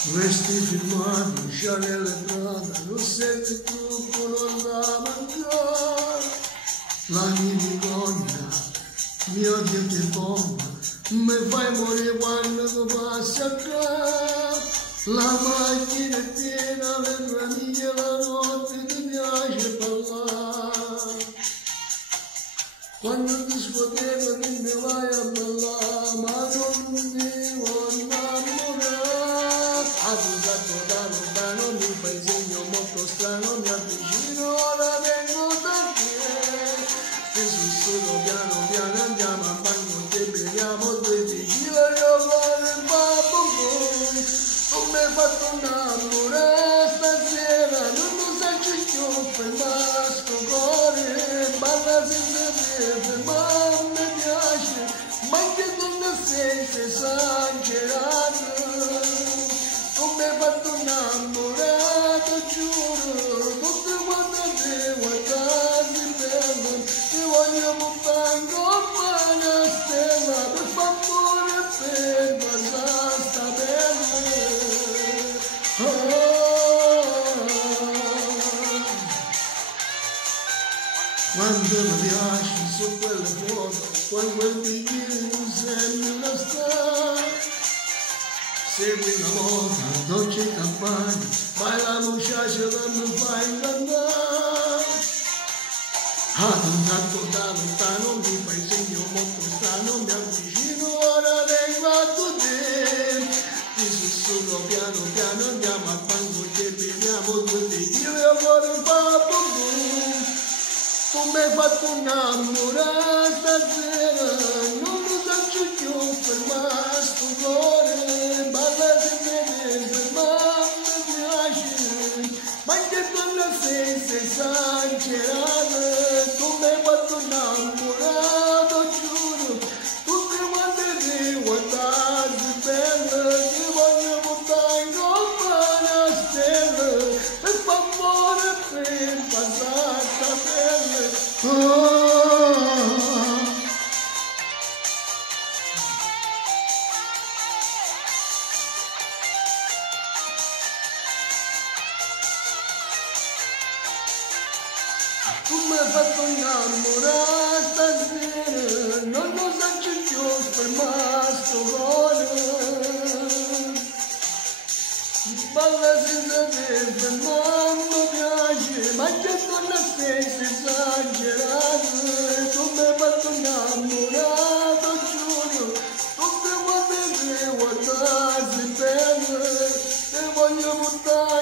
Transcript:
Vestiti nuovi, Chanel e Prada, rossetti trucco non da mangiare. La minigonna, mio Dio che bomba, mi fai morire quando tu passi a casa. La macchina è piena, le graniglie la notte ti piace ballare. Quando discoteca mi vai a ballare, ma non mi devo innamorare. Avvocato da lontano mi fai segno molto strano, mi avvicino, ora vengo da te. Ti sussurro piano piano, andiamo a bagno, te beviamo due tequila, io voglio il babbo. Tu mi hai fatto innamorare stasera, non lo sai più per masco cuore, balla senza te, ma mi piace, ma che donna sei esagerata. Tu mi hai fatto innamorato, giuro, tutte guardate, guardate bella, ti voglio buttare come una stella, per favore, per guardare sta bella. Quando mi piaci su quelle foto, con quel biglino sembri una star. Segui una volta, dolce campagna, vai la muchacha che mi fa ingannare. Ad un tratto da lontano mi fai segno molto strano, mi avvicino, ora vengo a te. Ti sussurro piano piano, andiamo al banco che beviamo due tequila e amore babbo. Tu mi hai fatto innamorare stasera, non lo so più per sto cuore, balla sempre, ma mi piace, ma che donna sei esagerata. Tu mi hai fatto innamorato, giuro, tutte quante guardate bella, ti voglio buttare in coppa una stella, per favore, per passare sta bella. Tu mi hai fatto innamorare stasera, non lo so più per sto cuore. Balla senza te, non mi piace, ma che donna sei esagerata. Tu mi hai fatto innamorato, giuro, tutte quante te guardate bene, te voglio buttare